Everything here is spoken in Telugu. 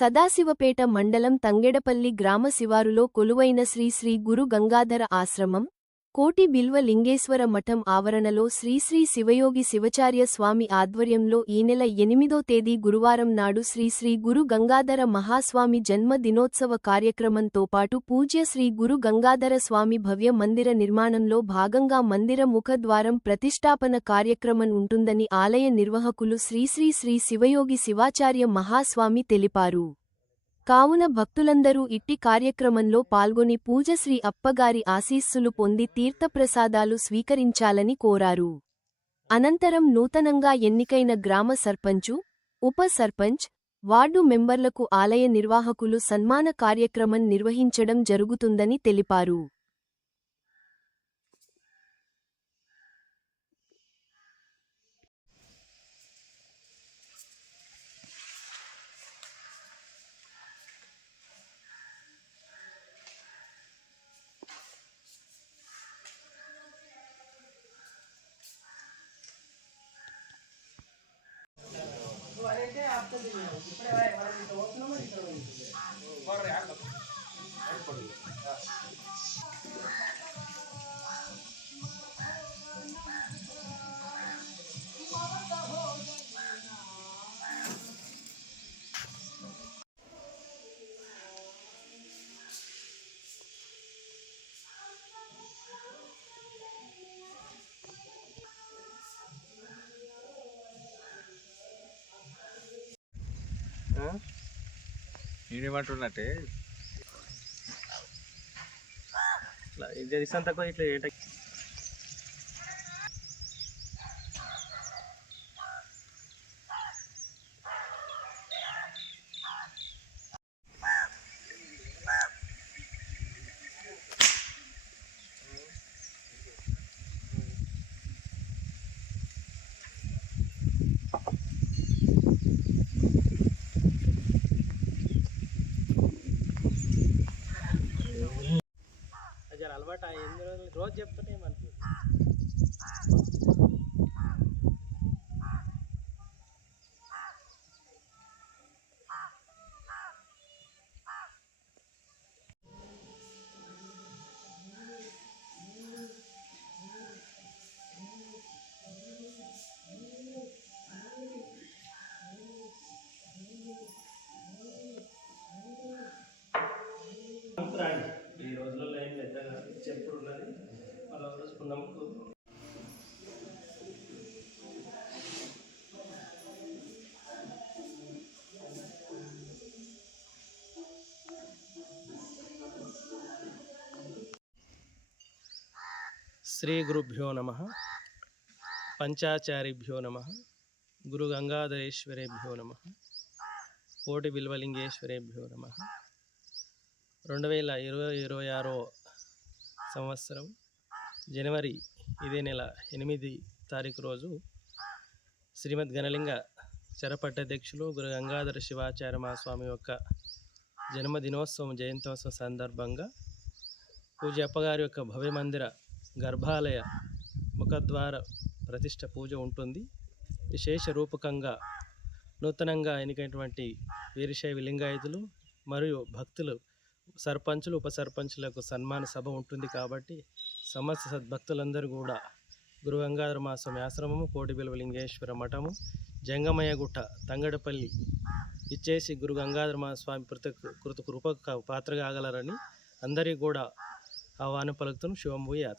సదాశివపేట మండలం తంగెడపల్లి గ్రామ శివారులో కొలువైన శ్రీ శ్రీ గురు గంగాధర ఆశ్రమం కోటి బిల్వ లింగేశ్వర మఠం ఆవరణలో శ్రీశ్రీ శివయోగి శివచార్య స్వామి ఆధ్వర్యంలో ఈ నెల ఎనిమిదో తేదీ గురువారం నాడు శ్రీశ్రీ గురు గంగాధర మహాస్వామి జన్మ దినోత్సవ కార్యక్రమంతో పాటు పూజ్య శ్రీ గురు గంగాధర స్వామి భవ్య మందిర నిర్మాణంలో భాగంగా మందిర ముఖద్వారం ప్రతిష్టాపన కార్యక్రమం ఉంటుందని ఆలయ నిర్వాహకులు శ్రీశ్రీ శ్రీ శివయోగి శివాచార్య మహాస్వామి తెలిపారు. కావున భక్తులందరూ ఇట్టి కార్యక్రమంలో పాల్గొని పూజ శ్రీ అప్పగారి ఆశీస్సులు పొంది తీర్థప్రసాదాలు స్వీకరించాలని కోరారు. అనంతరం నూతనంగా ఎన్నికైన గ్రామ సర్పంచు ఉప సర్పంచ్ వార్డు మెంబర్లకు ఆలయ నిర్వాహకులు సన్మాన కార్యక్రమం నిర్వహించడం జరుగుతుందని తెలిపారు. ಆಗ್ತದೆ ನೀವು. ಈ ಕಡೆ ಹೊರಗಿಂದ ಹೋಗ್ತೀನೋ ಈ ಕಡೆ ಹೋಗ್ತದೆ ಬರ್ರಿ ಹಾಕಿ నేనేమంటున్నట్టే ఇట్లా ఇది ఇట్లా తక్కువ ఇట్లా కాబట్టి ఆ ఎనిమిది రోజులు రోజు చెప్తుంటే మనకి ఈ రోజులలో ఏం పెద్దగా చెప్పుడు ఉన్నది మళ్ళీ రోజు పున్నమ్మకు శ్రీ గురుభ్యో నమ పంచాచారిభ్యో నమ గురు గంగాధరేశ్వరేభ్యో నమ కోటి బిల్వలింగేశ్వరేభ్యో నమ. రెండు వేల ఇరవై ఇరవై ఆరో సంవత్సరం జనవరి ఇదే నెల ఎనిమిది తారీఖు రోజు శ్రీమద్ గణలింగ చరపట్టాధ్యక్షులు గురు గంగాధర శివాచార్య మహాస్వామి యొక్క జన్మదినోత్సవం జయంతోత్సవం సందర్భంగా పూజ అప్పగారి యొక్క భవ్య మందిర గర్భాలయ ముఖద్వార ప్రతిష్ట పూజ ఉంటుంది. విశేష రూపకంగా నూతనంగా ఎన్నికైనటువంటి వీరశైవ లింగాయతులు మరియు భక్తులు సర్పంచులు ఉప సర్పంచులకు సన్మాన సభ ఉంటుంది కాబట్టి సమస్త సద్భక్తులందరూ కూడా గురు గంగాధర మాస్వామి ఆశ్రమము కోటి లింగేశ్వర మఠము జంగమయ్య గుట్ట తంగడపల్లి ఇచ్చేసి గురు గంగాధర మహాస్వామి కృత కృత కృప పాత్ర కాగలరని అందరికీ కూడా ఆహ్వానం పలుకుతున్నాం. శివంభూయాత్